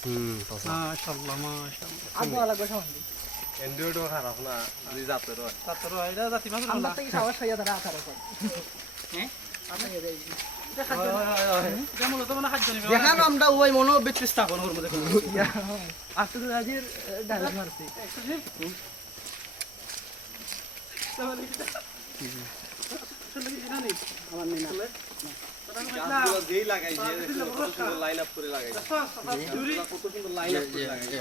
মাশাআল্লাহ মাশাআল্লাহ আগে লাগবে সামনে এন্ড্রয়েডও খারাপ না যদি জাতের হয় তাতর এটা জাতি মাছ না আমরা থেকে সাবাস খাইয়া তারা আঠারো করে হ্যাঁ আপনি দেই যেমন তো মানে খাদ্য নিবে দেখান আমরা ওই মনো বেচতে স্থাপন করব দেখুন আজকে তো আজির ডায়লগ মারছি আমার নেই না গাছগুলো যেই লাগাইছে কত সুন্দর লাইন আপ করে লাগাইছে কত সুন্দর লাইন আপ করে লাগাইছে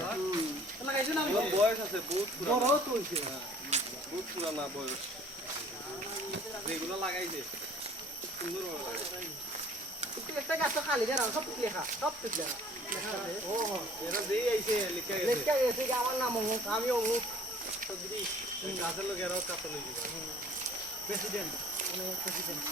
লাগাইছে না এগুলো বয়স আছে বহুত পুরানো বড় তো হইছে বহুত পুরানা বয়স যেগুলো লাগাইছে সুন্দর ভাবে লাগাইছে একটা গাছ তো খালি জানা সব লেখা সব লেখা ও এরা যেই আইছে লিখে গেছে লেখা গেছে যে আমার নাম অমুক আমি অমুক সবদি গাছের লোক এরাও কাতল হয়ে যাবে প্রেসিডেন্ট মানে প্রেসিডেন্ট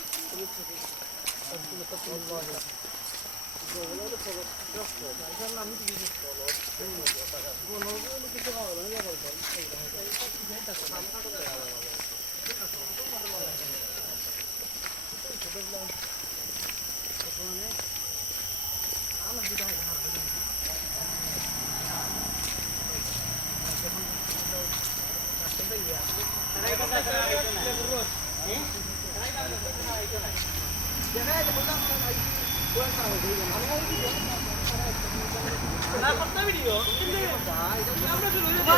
না করতে ভিডিও আমরা শুরু হয়ে যায়